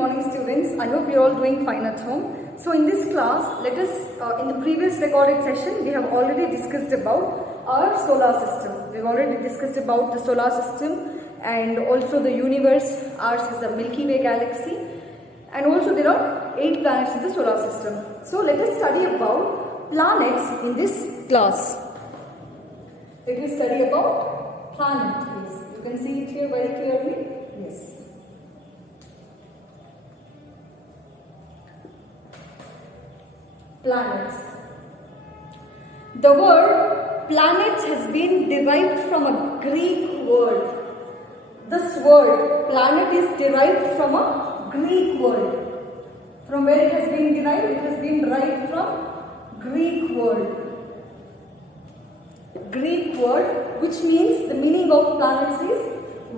morning students. I hope you are all doing fine at home. So in this class, let us, in the previous recorded session, we have already discussed about our solar system. We have already discussed about the solar system and also the universe. Ours is the Milky Way galaxy, and also there are 8 planets in the solar system. So let us study about planets in this class. Let us study about planets. Yes. You can see it here very clearly. Yes. Planets. The word planets has been derived from a Greek word. This word planet is derived from a Greek word. From where it has been derived? It has been derived from Greek word. Greek word, which means the meaning of planets is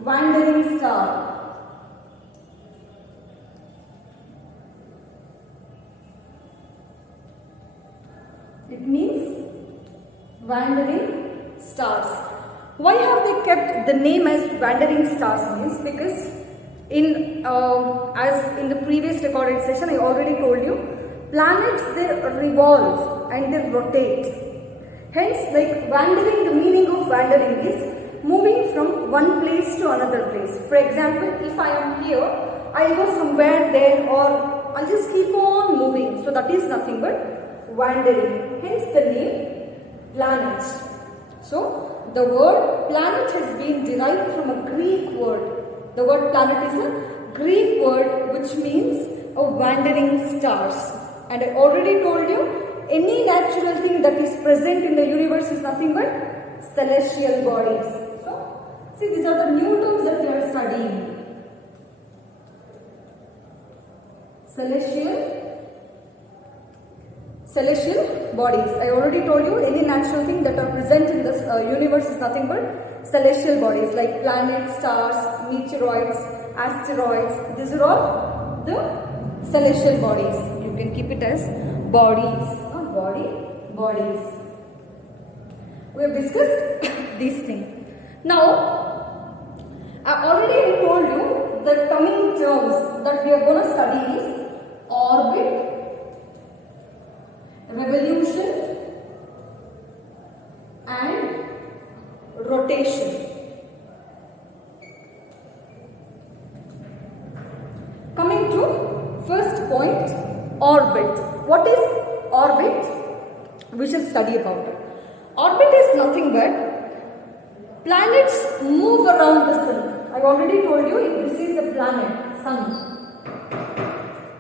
wandering star. It means wandering stars. Why have they kept the name as wandering stars? Means because as in the previous recorded session I already told you, planets they revolve and they rotate. Hence, like wandering, the meaning of wandering is moving from one place to another place. For example, if I am here, I'll go somewhere there, or I'll just keep on moving. So that is nothing but wandering. Hence the name planets. So the word planet has been derived from a Greek word. The word planet is a Greek word which means a wandering stars. And I already told you, any natural thing that is present in the universe is nothing but celestial bodies. So, see, these are the new terms that we are studying. Celestial bodies. I already told you, any natural thing that are present in this universe is nothing but celestial bodies like planets, stars, meteoroids, asteroids. These are all the celestial bodies. You can keep it as bodies. Bodies. We have discussed these things. Now, I already told you the coming terms that we are going to study is orbit, revolution, and rotation. Coming to first point, orbit. What is orbit? We shall study about it. Orbit is nothing but planets move around the sun. I already told you this is a planet, sun.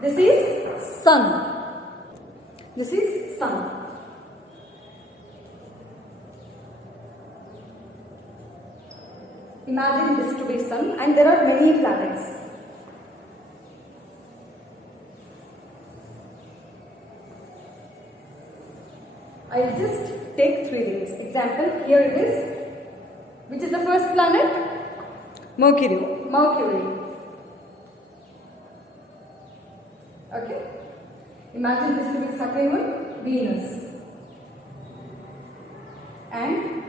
This is sun. This is sun. Imagine this to be sun, and there are many planets. I'll just take 3 names. Example, here it is. Which is the first planet? Mercury. Okay. Imagine this to be the second one, Venus. And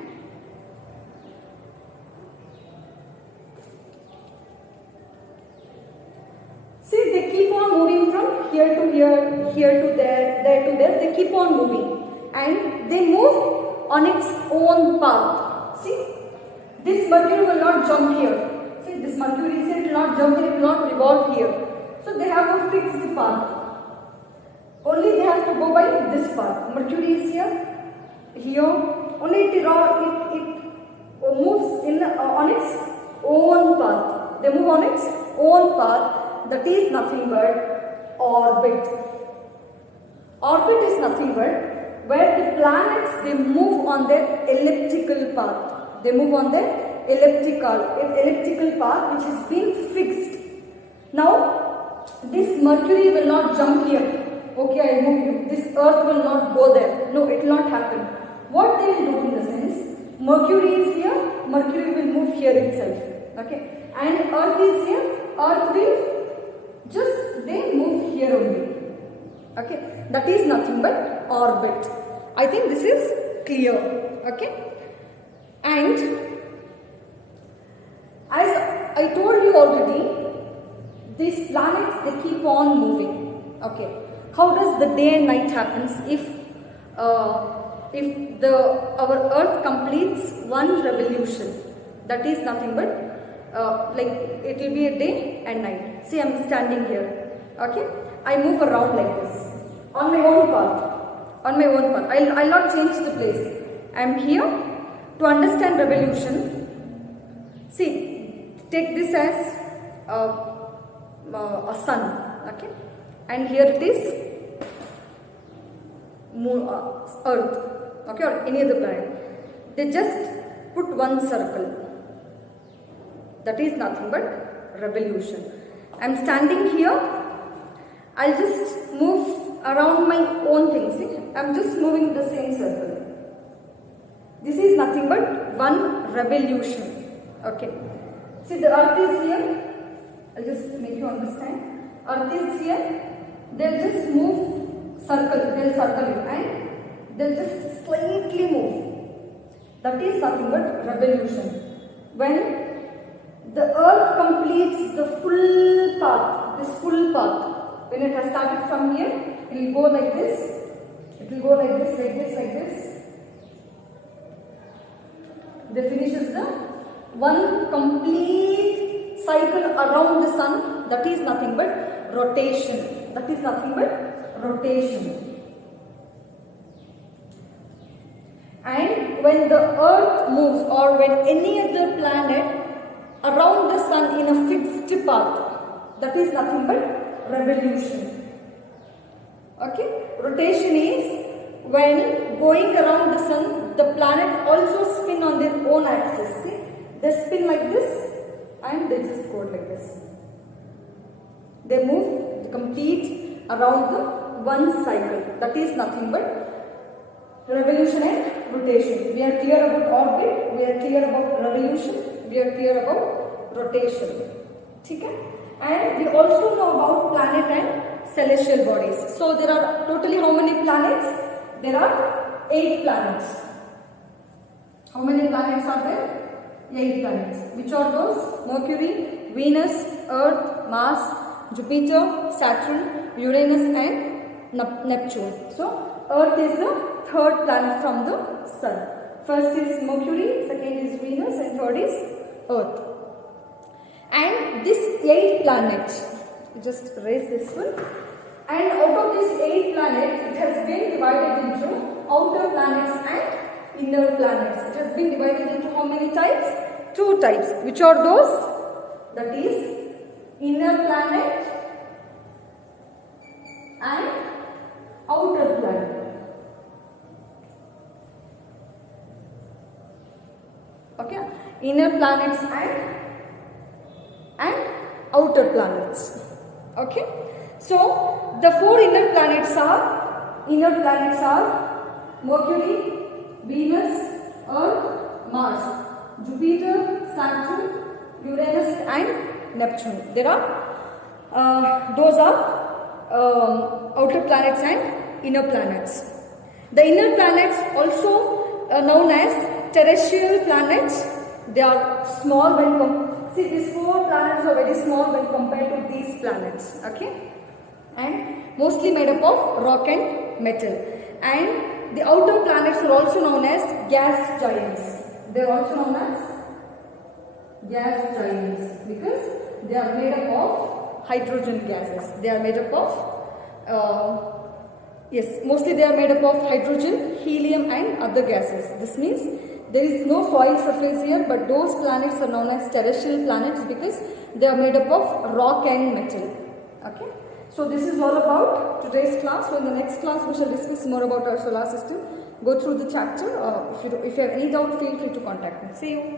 see, they keep on moving from here to here, here to there, there to there. They keep on moving. And they move on its own path. See, this Mercury will not jump here. See, this Mercury is here, it will not jump here, it will not revolve here. So they have a fixed path. Only they have to go by this path. Mercury is here, only it moves on its own path. They move on its own path. That is nothing but orbit. Orbit is nothing but where the planets they move on their elliptical path. They move on their elliptical path which is being fixed. Now, this Mercury will not jump here. Okay, I move you. This Earth will not go there. No, it will not happen. What they will do in the sense, Mercury is here, Mercury will move here itself. Okay, and Earth is here, Earth will just they move here only. Okay, that is nothing but orbit. I think this is clear. Okay, and as I told you already, these planets, they keep on moving. Okay, how does the day and night happens? If our Earth completes one revolution, that is nothing but like it will be a day and night. See, I am standing here. Okay, I move around like this on my own path. On my own path, I'll not change the place. I am here to understand revolution. See, take this as a sun. Okay, and here it is moon, Earth. Okay, or any other planet. They just put one circle. That is nothing but revolution. I am standing here. I'll just move around my own thing. See, I am just moving the same circle. This is nothing but one revolution. Okay. See, the Earth is here. I'll just make you understand. Earth is here. They'll just move circle. They'll circle it and they'll just slightly move. That is nothing but revolution. When the Earth completes the full path, this full path, when it has started from here, it will go like this. It will go like this, like this, like this. They finishes the one complete cycle around the sun. That is nothing but rotation. That is nothing but rotation. And when the Earth moves, or when any other planet around the sun in a fixed path, that is nothing but revolution. Okay, rotation is when going around the sun, the planet also spin on their own axis. See, they spin like this and they just go like this. They move complete around the one cycle. That is nothing but revolution and rotation. We are clear about orbit, we are clear about revolution, we are clear about rotation. Okay? And we also know about planet and celestial bodies. So there are totally how many planets? There are 8 planets. How many planets are there? 8 planets. Which are those? Mercury, Venus, Earth, Mars, Jupiter, Saturn, Uranus and Neptune. So Earth is the third planet from the Sun. First is Mercury, second is Venus and third is Earth. And this 8 planets, just erase this one. And out of these 8 planets, it has been divided into outer planets and inner planets. It has been divided into how many types? 2 types. Which are those? That is inner planet and outer planet. Okay, inner planets and outer planets. Okay, so the 4 inner planets are Mercury, Venus, Earth, Mars, Jupiter, Saturn, Uranus and Neptune. There are those are outer planets and inner planets. The inner planets also known as terrestrial planets. They are small when see, these 4 planets are very small when compared to these planets. Okay, and mostly made up of rock and metal. And the outer planets are also known as gas giants. They are also known as gas giants because they are made up of hydrogen gases. They are made up of mostly they are made up of hydrogen, helium and other gases. This means there is no soil surface here, but those planets are known as terrestrial planets because they are made up of rock and metal. Okay. So this is all about today's class. So in the next class we shall discuss more about our solar system. Go through the chapter. If you have any doubt, feel free to contact me. See you.